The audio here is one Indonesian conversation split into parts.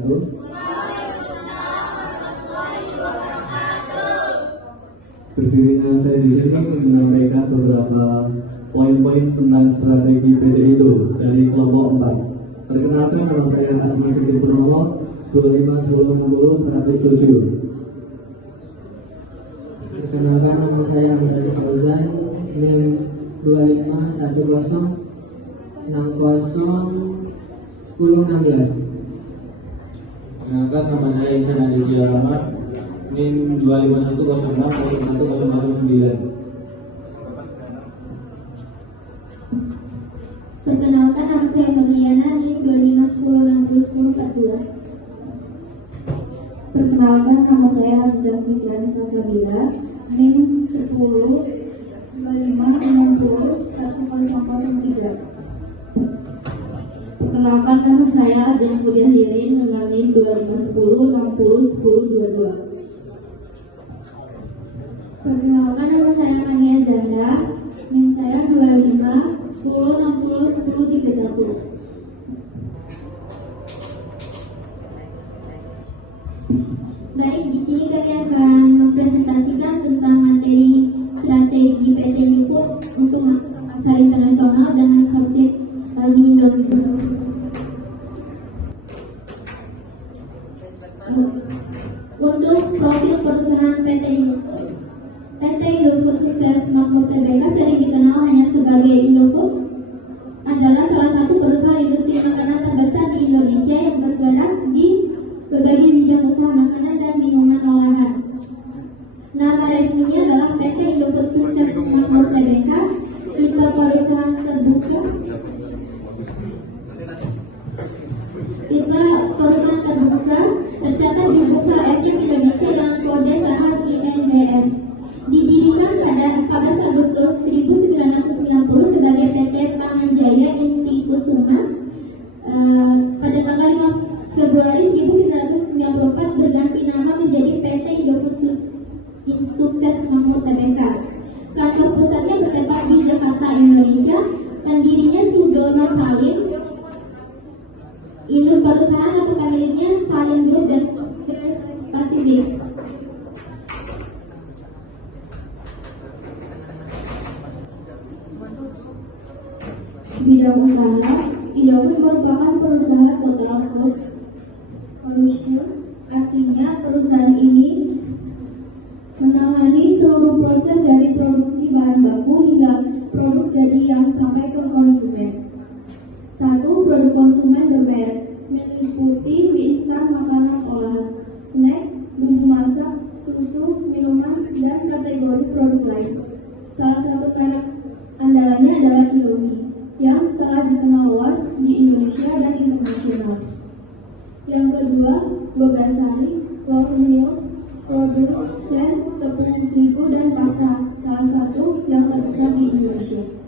wabarakatuh. Berdirinya saya di sini menyampaikan beberapa poin-poin tentang strategi PTIndo dari kelompok 4. Perkenalkan, nama saya Asmi Fikri Purnomo, 251060 Perkenalkan, nama saya Abdul Fauzan, NIM 2510601016. Perkenalkan, nama saya Ihsan Aditya Rahmat, NIM 2510601009. Perkenalkan, nama saya Marliana, NIM 2510601042. Perkenalkan, nama saya Hamzah Fitran Sasabila, NIM 1025601003. Perkenalkan, nama saya Adrian Fudian Diri dengan NIM 2510601022. Perkenalkan, nama saya Mania Zahra, NIM saya 2510601031. Baik, di sini kami akan mempresentasikan tentang materi strategi PT Indofood untuk masuk ke pasar internasional dengan subjek di Indonesia. Untuk profil perusahaan PT Indofood, PT Indofood Sukses Makmur Tbk sering dikenal hanya sebagai Indofood, adalah salah satu perusahaan industri makanan terbesar di Indonesia yang bergerak di berbagai bidang usaha makanan dan minuman olahan. Nama resminya adalah PT Indofood Sukses Makmur Tbk. Tipe perusahaan terbuka. Tipe perusahaan terbuka tercatat di Bursa Efek Indonesia dengan kode saham INDF. Didirikan pada 14 Agustus 1990 sebagai PT Pamanjaya Inti Kusuma. Pada tanggal 5 Februari 1994 berganti nama menjadi PT Indofood Sukses Makmur Tbk. Kantor pusatnya bertempat di Jakarta, Indonesia. Pendirinya Sudono Salim. Induk perusahaan atau pemiliknya Salim Group dan Grace Pacific. Bidang usaha, Indofood merupakan perusahaan total production, artinya perusahaan ini menangani seluruh proses dari produksi bahan baku hingga produk jadi yang sampai ke konsumen. 1. Produk konsumen bermerek meliputi mie instan, makanan olahan, snack, bumbu masak, susu, minuman, dan kategori produk lain. Salah satu merek andalannya adalah Indomie yang telah dikenal luas di Indonesia dan internasional. Yang kedua, Bogasari, Cornmeal, produk sen, tepung terigu, dan pasta, salah satu yang terbesar di Indonesia.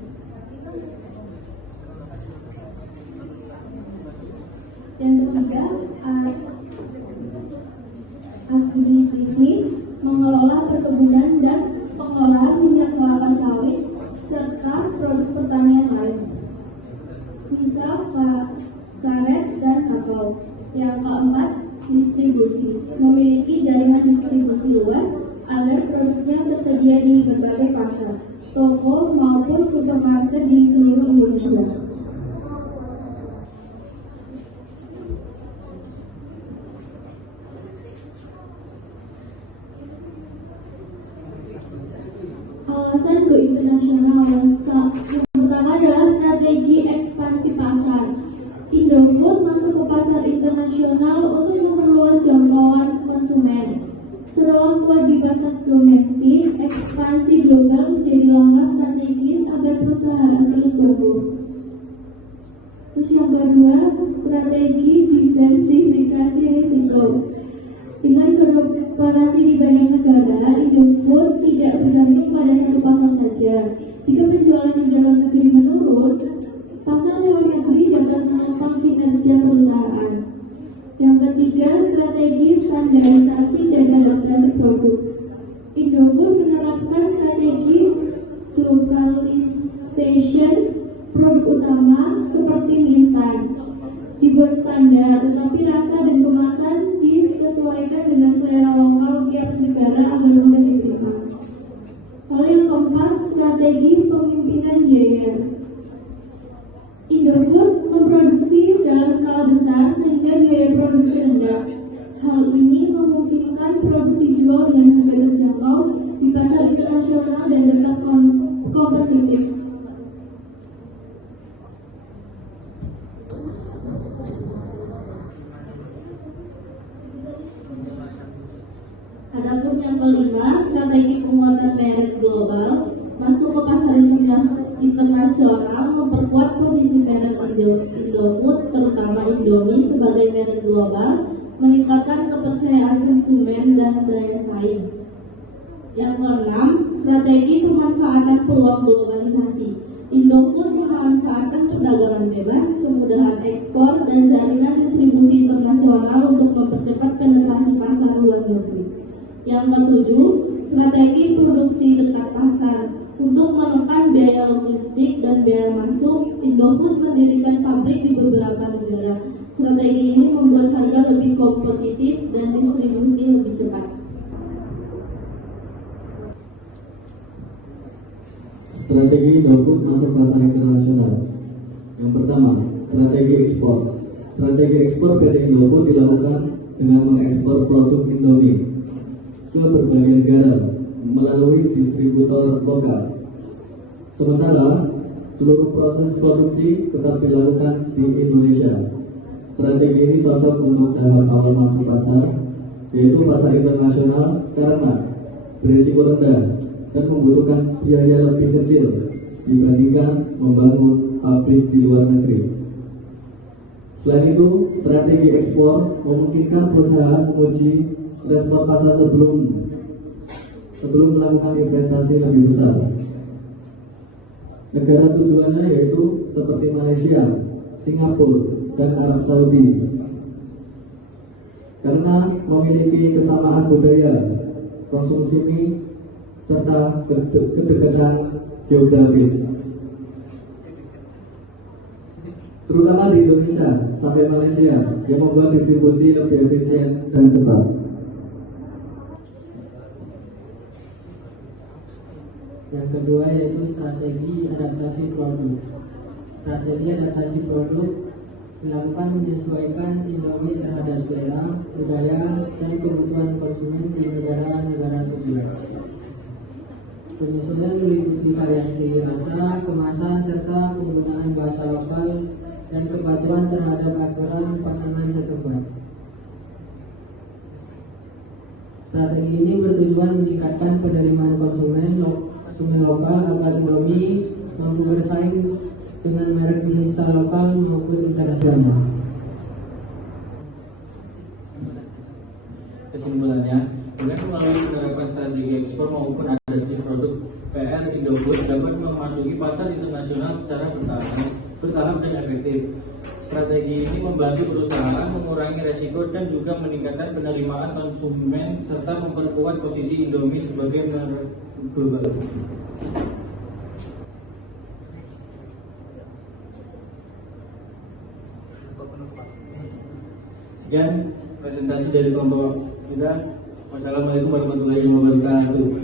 Yang ketiga, agribisnis, mengelola perkebunan dan pengolahan minyak kelapa sawit serta produk pertanian lain, misal karet dan kakao. Yang keempat, distribusi, memiliki jaringan distribusi luas agar produknya tersedia di berbagai pasar, toko maupun supermarket di seluruh Indonesia. Alasan go internasional yang pertama adalah strategi ekspansi pasar. Indofood masuk ke pasar internasional untuk memperluas jangkauan konsumen. Setelah kuat di pasar domestik, ekspansi global menjadi langkah strategis agar perusahaan terus tumbuh. Terus yang kedua, strategi diversifikasi risiko. Dengan beroperasi di banyak negara, Indofood tidak bergantung pada satu pasar saja. Jika penjualan di dalam negeri menurun, pasar luar negeri dapat menopang kinerja perusahaan. Yang ketiga, strategi standarisasi dan adaptasi produk. Indofood menerapkan strategi globalization. Produk utama seperti mie instan dibuat standar, tetapi rasa dan kemasan menyesuaikan dengan selera lokal tiap negara agar mudah diterima. Lalu yang keempat, strategi pemimpinan biaya. Indofood memproduksi dalam skala besar sehingga biaya produksi rendah. Hal ini memungkinkan produk dijual dengan harga terjangkau di pasar internasional dan tetap kompetitif. Adapun yang kelima, strategi penguatan merek global. Masuk ke pasar internasional, memperkuat posisi merek Indofood, terutama Indomie sebagai merek global, meningkatkan kepercayaan konsumen dan daya saing. Yang keenam, strategi pemanfaatan peluang globalisasi. Indofood memanfaatkan perdagangan bebas, kemudahan ekspor, dan jaringan distribusi internasional untuk mempercepat penetrasi pasar luar negeri. Yang ketujuh, strategi produksi dekat pasar. Untuk menekan biaya logistik dan biaya masuk, Indofood mendirikan pabrik di beberapa negara. Strategi ini membuat harga lebih kompetitif dan distribusi lebih cepat. Strategi Indofood masuk pasar internasional. Yang pertama, strategi ekspor. Strategi ekspor PT Indofood dilakukan dengan mengekspor produk Indomie ke berbagai negara melalui distributor lokal. Sementara seluruh proses produksi tetap dilakukan di Indonesia. Strategi ini cocok untuk tahap awal masuk pasar, yaitu pasar internasional, karena berisiko rendah dan membutuhkan biaya lebih kecil dibandingkan membangun pabrik di luar negeri. Selain itu, strategi ekspor memungkinkan perusahaan menguji respon pasar sebelum melakukan investasi lebih besar. Negara tujuannya yaitu seperti Malaysia, Singapura, dan Arab Saudi, karena memiliki kesamaan budaya, konsumsi mie, serta kedekatan geografis. Terutama di Indonesia sampai Malaysia, yang membuat distribusi lebih efisien dan cepat. Yang kedua yaitu strategi adaptasi produk. Strategi adaptasi produk dilakukan menyesuaikan Indomie terhadap selera, budaya, dan kebutuhan konsumen di negara-negara tujuan. Penyesuaian meliputi variasi rasa, kemasan, serta penggunaan bahasa lokal dan kepatuhan terhadap aturan pasaran setempat. Strategi ini bertujuan meningkatkan penerimaan konsumen lokal agar Indomie mampu bersaing dengan merek di skala lokal maupun internasional. Kesimpulannya, dengan melalui penerapan strategi ekspor maupun adaptasi produk, PR Indofood dapat memasuki pasar internasional secara bertahap dan efektif. Strategi ini membantu perusahaan mengurangi resiko dan juga meningkatkan penerimaan konsumen serta memperkuat posisi Indomie sebagai merek global. Sekian presentasi dari kelompok kita. Wassalamualaikum warahmatullahi wabarakatuh.